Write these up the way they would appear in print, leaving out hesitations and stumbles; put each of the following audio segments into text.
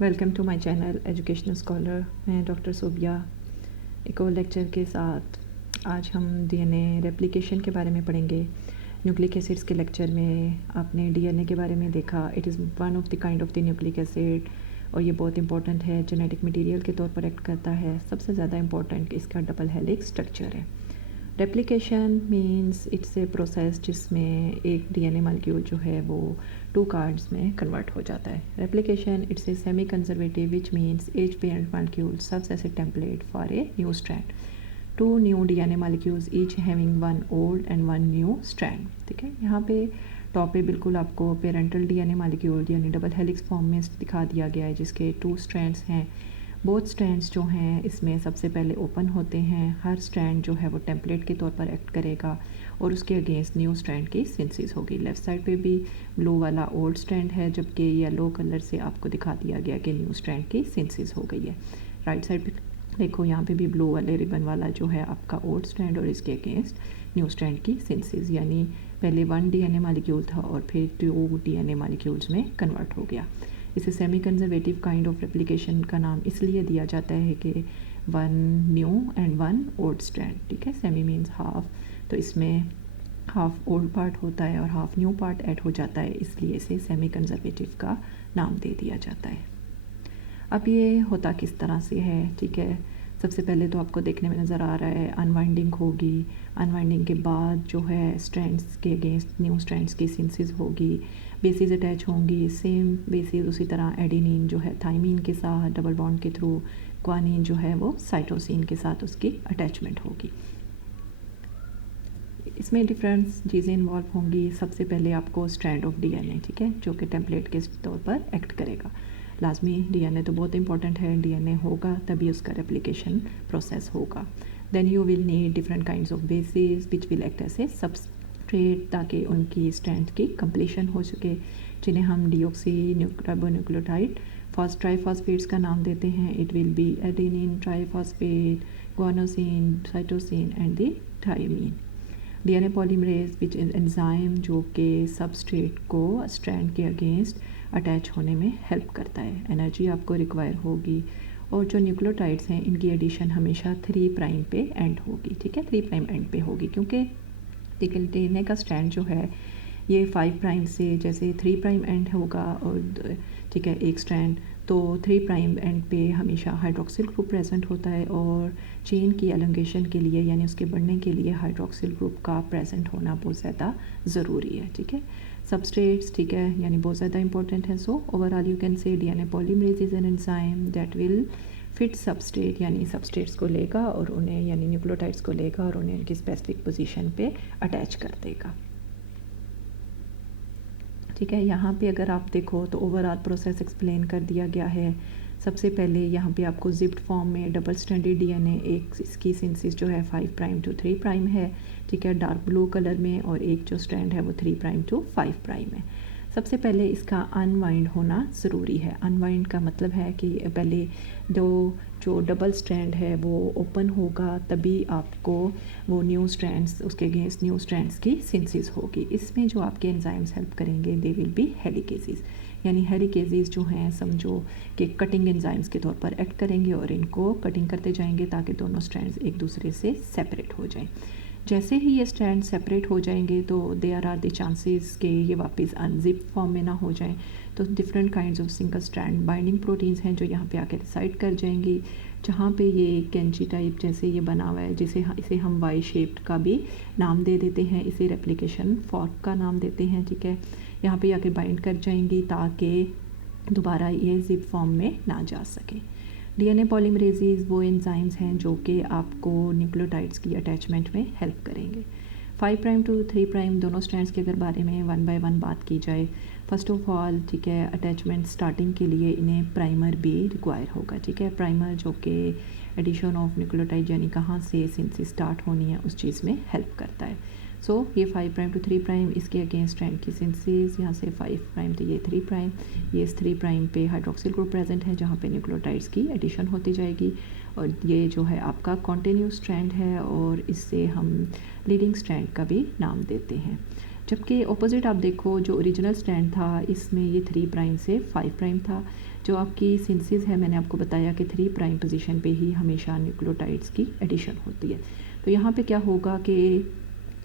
Welcome to my channel educational scholar. मैं doctor Sobia एक और लेक्चर के साथ आज हम डीएनए रेप्लिकेशन के बारे में पढ़ेंगे। न्यूक्लिक एसिड्स के लेक्चर में आपने डीएनए के बारे में देखा। It is one of the kind of the nucleic acid और ये बहुत इंपॉर्टेंट है, जेनेटिक मटेरियल के तौर पर एक्ट करता है। सबसे ज़्यादा इंपॉर्टेंट इसका डबल हेलिक्स स्ट्रक्चर है। Replication means it's a process जिसमें एक डीएनए मॉलिक्यूल जो है वो 2 कार्ड्स में कन्वर्ट हो जाता है। Replication it's a semi conservative which means each parent molecule serves as a template for a new strand. 2 new DNA molecules each having one old and one new strand. ठीक है, यहाँ पे top पे बिल्कुल आपको पेरेंटल डीएनए मॉलिक्यूल यानी double helix form में दिखा दिया गया है जिसके 2 स्ट्रैंड्स हैं। बोथ स्ट्रैंड्स जो हैं इसमें सबसे पहले ओपन होते हैं। हर स्ट्रैंड जो है वो टेम्पलेट के तौर पर एक्ट करेगा और उसके अगेंस्ट न्यू स्ट्रैंड की सिंथेसिस होगी। लेफ़्ट साइड पे भी ब्लू वाला ओल्ड स्ट्रैंड है, जबकि येलो कलर से आपको दिखा दिया गया कि न्यू स्ट्रैंड की सिंथेसिस हो गई है। राइट साइड पे देखो, यहाँ पे भी ब्लू वाले रिबन वाला जो है आपका ओल्ड स्ट्रैंड और इसके अगेंस्ट न्यू स्ट्रैंड की सिंथेसिस, यानी पहले 1 डीएनए मॉलिक्यूल था और फिर 2 डीएनए मॉलिक्यूल्स में कन्वर्ट हो गया। इसे semi conservative kind of replication का नाम इसलिए दिया जाता है कि 1 न्यू एंड 1 ओल्ड स्ट्रैंड। ठीक है, सेमी मीन्स हाफ, तो इसमें हाफ ओल्ड पार्ट होता है और हाफ न्यू पार्ट ऐड हो जाता है, इसलिए इसे सेमी कंजर्वेटिव का नाम दे दिया जाता है। अब ये होता किस तरह से है, ठीक है। सबसे पहले तो आपको देखने में नज़र आ रहा है अनवाइंडिंग होगी। अनवाइंडिंग के बाद जो है स्ट्रैंड्स के अगेंस्ट न्यू स्ट्रैंड्स की सिंथेसिस होगी, बेसिस अटैच होंगी। सेम बेसिस उसी तरह एडेनिन जो है थाइमीन के साथ डबल बॉन्ड के थ्रू, ग्वानिन जो है वो साइटोसिन के साथ उसकी अटैचमेंट होगी। इसमें डिफरेंट चीज़ें इन्वॉल्व होंगी। सबसे पहले आपको स्ट्रैंड ऑफ डीएनए, ठीक है, जो कि टेम्पलेट के तौर पर एक्ट करेगा। लाजमी डीएनए तो बहुत इंपॉर्टेंट है, डीएनए होगा तभी उसका रेप्लिकेशन प्रोसेस होगा। Then you will need different kinds of bases which will act as a substrate, ताकि उनकी स्ट्रैंड की कंप्लीशन हो सके, जिन्हें हम डीऑक्सी राइबोन्यूक्लियोटाइड फर्स्ट ट्राइफॉस्फेट्स का नाम देते हैं। It will be adenine triphosphate, guanosine, cytosine and the thymine. DNA polymerase which is enzyme जो कि सबस्ट्रेट को स्ट्रैंड के अगेंस्ट अटैच होने में हेल्प करता है। एनर्जी आपको रिक्वायर होगी और जो न्यूक्लियोटाइड्स हैं इनकी एडिशन हमेशा 3 प्राइम पे एंड होगी। ठीक है, 3 प्राइम एंड पे होगी, क्योंकि डीएनए का स्ट्रैंड जो है ये 5 प्राइम से जैसे 3 प्राइम एंड होगा और ठीक है एक स्ट्रैंड, तो 3 प्राइम एंड पे हमेशा हाइड्रोक्सिल ग्रुप प्रेजेंट होता है और चेन की एलोंगेशन के लिए यानी उसके बढ़ने के लिए हाइड्रोक्सिल ग्रुप का प्रेजेंट होना बहुत ज़्यादा ज़रूरी है। ठीक है, सबस्ट्रेट्स, ठीक है, यानी बहुत ज़्यादा इंपॉर्टेंट है। So overall you can say DNA polymerase is an enzyme that will fit substrate, यानी सबस्ट्रेट्स को लेगा और उन्हें यानी न्यूक्लियोटाइड्स को लेगा और उन्हें उनकी स्पेसिफिक पोजीशन पे अटैच कर देगा। ठीक है, यहाँ पे अगर आप देखो तो ओवरऑल प्रोसेस एक्सप्लेन कर दिया गया है। सबसे पहले यहाँ पे आपको जिप्ड फॉर्म में डबल स्ट्रैंडेड डीएनए, एक इसकी सिंथेसिस जो है 5 प्राइम टू 3 प्राइम है, ठीक है, डार्क ब्लू कलर में, और एक जो स्ट्रैंड है वो 3 प्राइम टू 5 प्राइम है। सबसे पहले इसका अनवाइंड होना ज़रूरी है। अनवाइंड का मतलब है कि पहले जो डबल स्ट्रैंड है वो ओपन होगा, तभी आपको वो न्यू स्ट्रैंड्स उसके अगेंस्ट न्यू स्ट्रैंड्स की सिंथेसिस होगी। इसमें जो आपके एंजाइम्स हेल्प करेंगे दे विल बी हेलिकेजेस, यानी हेलिकेजेस जो हैं समझो कि कटिंग एंजाइम्स के तौर पर एक्ट करेंगे और इनको कटिंग करते जाएंगे ताकि दोनों स्ट्रैंड्स एक दूसरे से सेपरेट हो जाएं। जैसे ही ये स्ट्रैंड सेपरेट हो जाएंगे तो देयर आर द चांसेस कि ये वापस अनजिप फॉर्म में ना हो जाएं। तो different kinds of single strand binding proteins हैं जो यहाँ पे आके रिसाइड कर जाएंगी, जहाँ पे ये कैंची टाइप जैसे ये बना हुआ है, इसे हम वाई शेप्ड का भी नाम दे देते हैं, इसे रेप्लिकेशन फॉर्क का नाम देते हैं। ठीक है, यहाँ पे आके बाइंड कर जाएंगी ताकि दोबारा ये जिप फॉर्म में ना जा सके। डीएनए पॉलीमरेजेस वो एंजाइम्स हैं जो कि आपको न्यूक्लियोटाइड्स की अटैचमेंट में हेल्प करेंगे। 5 प्राइम टू 3 प्राइम दोनों स्ट्रैंड्स की अगर बारे में 1 बाय 1 बात की जाए, फर्स्ट ऑफ ऑल, ठीक है, अटैचमेंट स्टार्टिंग के लिए इन्हें प्राइमर भी रिक्वायर होगा। ठीक है, प्राइमर जो कि एडिशन ऑफ न्यूक्लियोटाइड यानी कहाँ से सिंथेसिस स्टार्ट होनी है उस चीज़ में हेल्प करता है। सो ये 5 प्राइम टू 3 प्राइम इसके अगेंस्ट स्ट्रैंड की सिंथेसिस, यहाँ से 5 प्राइम तो ये 3 प्राइम, ये इस 3 प्राइम पे हाइड्रोक्सिल ग्रुप प्रेजेंट है जहाँ पे न्यूक्लियोटाइड्स की एडिशन होती जाएगी, और ये जो है आपका कॉन्टिन्यूस स्ट्रैंड है और इससे हम लीडिंग स्ट्रैंड का भी नाम देते हैं। जबकि ऑपोजिट आप देखो, जो ओरिजिनल स्ट्रैंड था इसमें ये 3 प्राइम से 5 प्राइम था, जो आपकी सिंथेसिस है, मैंने आपको बताया कि 3 प्राइम पोजीशन पे ही हमेशा न्यूक्लियोटाइड्स की एडिशन होती है। तो यहाँ पे क्या होगा कि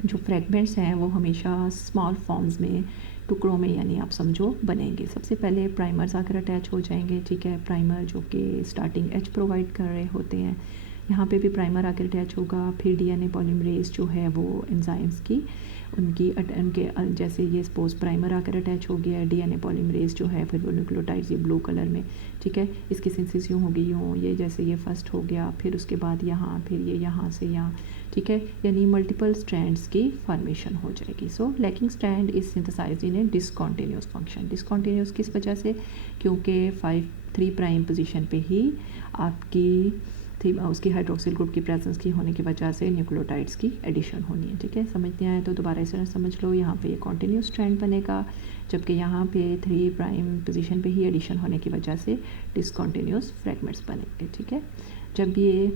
जो फ्रेगमेंट्स हैं वो हमेशा स्मॉल फॉर्म्स में, टुकड़ों में, यानी आप समझो बनेंगे। सबसे पहले प्राइमर्स आकर अटैच हो जाएंगे, ठीक है। प्राइमर जो कि स्टार्टिंग एज प्रोवाइड कर रहे होते हैं, यहाँ पे भी प्राइमर आकर अटैच होगा। फिर डीएनए पॉलीमरेज जो है वो एंजाइम्स की उनके जैसे ये सपोज प्राइमर आकर अटैच हो गया, डीएनए पॉलीमरेज जो है, फिर वो न्यूक्लियोटाइड्स ये ब्लू कलर में, ठीक है। इसकी सिंथेसिस यूँ होगी, यूँ ये जैसे ये फर्स्ट हो गया, फिर उसके बाद यहाँ, फिर ये यहाँ से यहाँ, ठीक है। यानी मल्टीपल स्ट्रैंड्स की फॉर्मेशन हो जाएगी। So lagging strand is synthesised in a discontinuous function. Discontinuous किस वजह से? क्योंकि 3 प्राइम पोजीशन पे ही आपकी उसकी हाइड्रोक्सिल ग्रुप की प्रेजेंस की होने की वजह से न्यूक्लियोटाइड्स की एडिशन होनी है, ठीक है। समझते हैं तो दोबारा इस तरह समझ लो। यहाँ पे ये कॉन्टिन्यूस स्ट्रैंड बनेगा, जबकि यहाँ पे 3 प्राइम पोजीशन पे ही एडिशन होने की वजह से डिसकॉन्टिन्यूस फ्रेगमेंट्स बनेंगे, ठीक है। जब ये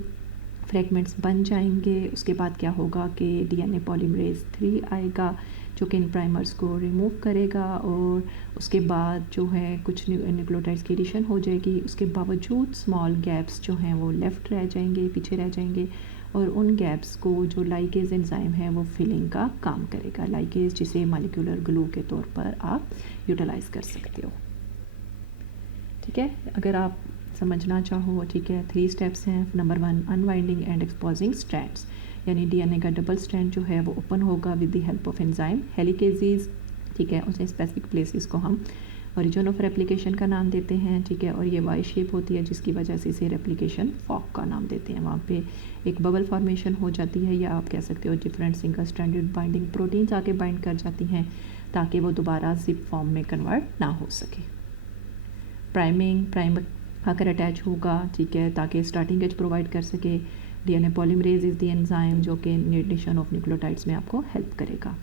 फ्रेगमेंट्स बन जाएंगे उसके बाद क्या होगा कि डीएनए पॉलीमरेज 3 आएगा जो कि इन प्राइमर्स को रिमूव करेगा, और उसके बाद जो है कुछ न्यूक्लियोटाइड्स की एडिशन हो जाएगी। उसके बावजूद स्मॉल गैप्स जो हैं वो लेफ़्ट रह जाएंगे, पीछे रह जाएंगे, और उन गैप्स को जो लाइकेज एंजाइम है वो फिलिंग का काम करेगा। लाइकेज जिसे मॉलिक्यूलर ग्लू के तौर पर आप यूटिलाइज़ कर सकते हो, ठीक है। अगर आप समझना चाहो, ठीक है, 3 स्टेप्स हैं। Number 1 unwinding and exposing strands, यानी डीएनए का डबल स्ट्रैंड जो है वो ओपन होगा with the help of enzyme helicases, ठीक है। उसे स्पेसिफिक प्लेसेस को हम ओरिजिन ऑफ रेप्लिकेशन का नाम देते हैं, ठीक है। और ये वाई शेप होती है जिसकी वजह से इसे रेप्लिकेशन फॉक का नाम देते हैं। वहाँ पे एक बबल फॉर्मेशन हो जाती है, या आप कह सकते हो different single stranded binding proteins आके बाइंड कर जाती हैं ताकि वो दोबारा जिप फॉर्म में कन्वर्ट ना हो सके। प्राइमर आकर अटैच होगा, ठीक है, ताकि स्टार्टिंग एज प्रोवाइड कर सके। DNA polymerase is the enzyme जो कि एडिशन ऑफ न्यूक्लियोटाइड्स में आपको हेल्प करेगा।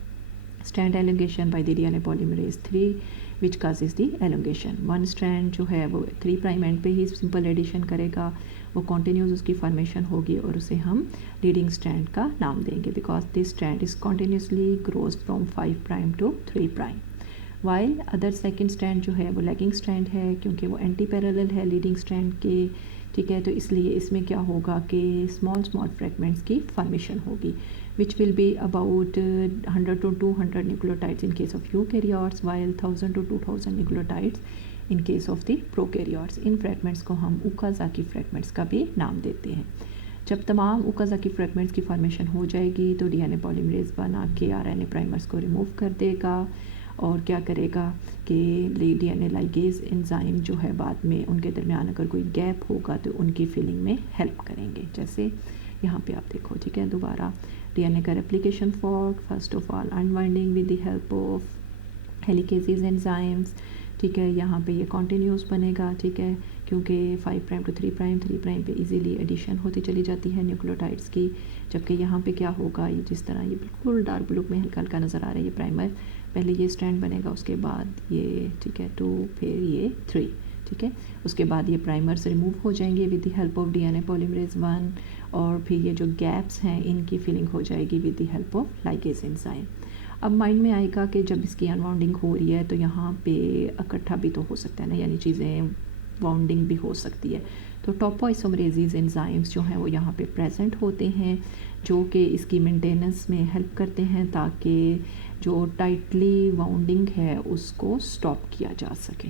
Strand elongation by the DNA polymerase 3 which causes the elongation. 1 strand जो है वो 3 प्राइम एंड पे ही सिंपल एडिशन करेगा, वो कॉन्टिन्यूस उसकी फॉर्मेशन होगी, और उसे हम लीडिंग स्ट्रैंड का नाम देंगे because this strand is continuously grows from 5 prime to 3 prime. While other second strand जो है वो लैगिंग स्ट्रैंड है, क्योंकि वो एंटी पैरेलल है लीडिंग स्ट्रैंड के, ठीक है। तो इसलिए इसमें क्या होगा कि स्मॉल फ्रेगमेंट्स की फॉर्मेशन होगी which will be about 100 to 200 nucleotides in case of eukaryotes, while 1000 to 2000 nucleotides in case of the prokaryotes. In fragments को हम ओकाज़ाकी फ्रेगमेंट्स का भी नाम देते हैं। जब तमाम ओकाज़ाकी फ्रेगमेंट्स की फॉर्मेशन हो जाएगी तो डीएनए पॉलीमरेज बना के आरएनए प्राइमर्स को रिमूव कर देगा, और क्या करेगा कि डीएनए लाइगेज एंजाइम जो है बाद में उनके दरमियान अगर कोई गैप होगा तो उनकी फिलिंग में हेल्प करेंगे। जैसे यहाँ पे आप देखो, ठीक है। दोबारा डीएनए का replication fork, first of all unwinding with the help of helicases enzymes, ठीक है। यहाँ पे ये कॉन्टिन्यूस बनेगा, ठीक है, क्योंकि 5 प्राइम टू 3 प्राइम, 3 प्राइम पे इजीली एडिशन होती चली जाती है न्यूक्लियोटाइड्स की। जबकि यहाँ पे क्या होगा, ये जिस तरह ये बिल्कुल डार्क ब्लू में हल्का हल्का नज़र आ रहा है, ये प्राइमर, पहले ये स्ट्रैंड बनेगा, उसके बाद ये, ठीक है, 2, फिर ये 3, ठीक है। उसके बाद ये प्राइमर्स रिमूव हो जाएंगे with the help of DNA polymerase 1, और फिर ये जो गैप्स हैं इनकी फिलिंग हो जाएगी with the help of ligase enzyme. अब माइंड में आएगा कि जब इसकी अनवाउंडिंग हो रही है तो यहाँ पे इकट्ठा भी तो हो सकता है ना, यानी चीज़ें वाउंडिंग भी हो सकती है। तो टॉपोआइसोमरेज़ एंजाइम्स जो हैं वो यहाँ पे प्रेजेंट होते हैं, जो कि इसकी मेंटेनेंस में हेल्प करते हैं ताकि जो टाइटली वाउंडिंग है उसको स्टॉप किया जा सके,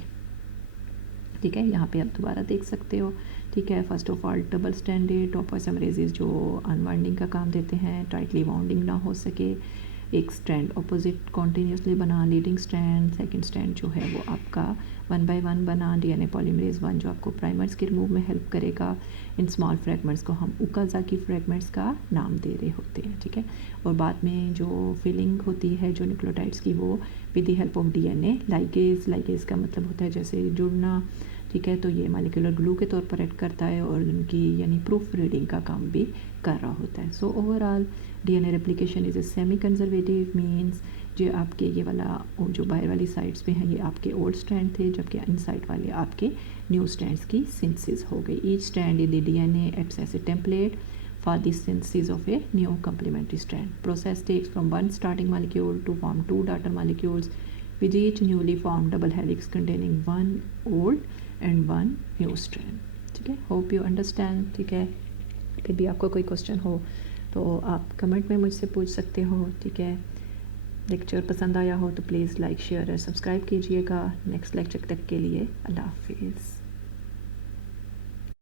ठीक है। यहाँ पे आप दोबारा देख सकते हो, ठीक है। First of all double stranded topoisomerase जो अनवाइंडिंग का काम देते हैं, टाइटली वाउंडिंग ना हो सके। एक स्ट्रैंड ऑपोजिट कॉन्टीन्यूसली बना लीडिंग स्ट्रैंड, सेकंड स्ट्रैंड जो है वो आपका 1 by 1 बना डीएनए पॉलीमरेज 1 जो आपको प्राइमर्स के रिमूव में हेल्प करेगा। इन स्मॉल फ्रेगमेंट्स को हम ओकाज़ाकी फ्रेगमेंट्स का नाम दे रहे होते हैं, ठीक है। और बाद में जो फिलिंग होती है जो न्यूक्लियोटाइड्स की, वो with the help of DNA ligase का मतलब होता है जैसे जुड़ना, ठीक है। तो ये मॉलिक्यूलर ग्लू के तौर पर एक्ट करता है और उनकी यानी प्रूफ रीडिंग का काम भी कर रहा होता है। So overall DNA replication is a semi conservative, means जो आपके ये वाला जो बाहर वाली साइड्स पे हैं ये आपके ओल्ड स्ट्रैंड थे, जबकि इन साइड वाले आपके न्यू स्ट्रैंड्स की सिंथेसिस हो गई। Each strand in the DNA acts as a template for the synthesis of a new complementary strand. Process takes from one starting molecule to form 2 daughter molecules with each newly formed double helix containing one old and 1 new strand. ठीक है, hope you understand. ठीक है, फिर भी आपको कोई question हो तो आप कमेंट में मुझसे पूछ सकते हो। ठीक है, लेक्चर पसंद आया हो तो प्लीज़ लाइक शेयर और सब्सक्राइब कीजिएगा। नेक्स्ट लेक्चर तक के लिए अल्लाह हाफिज़।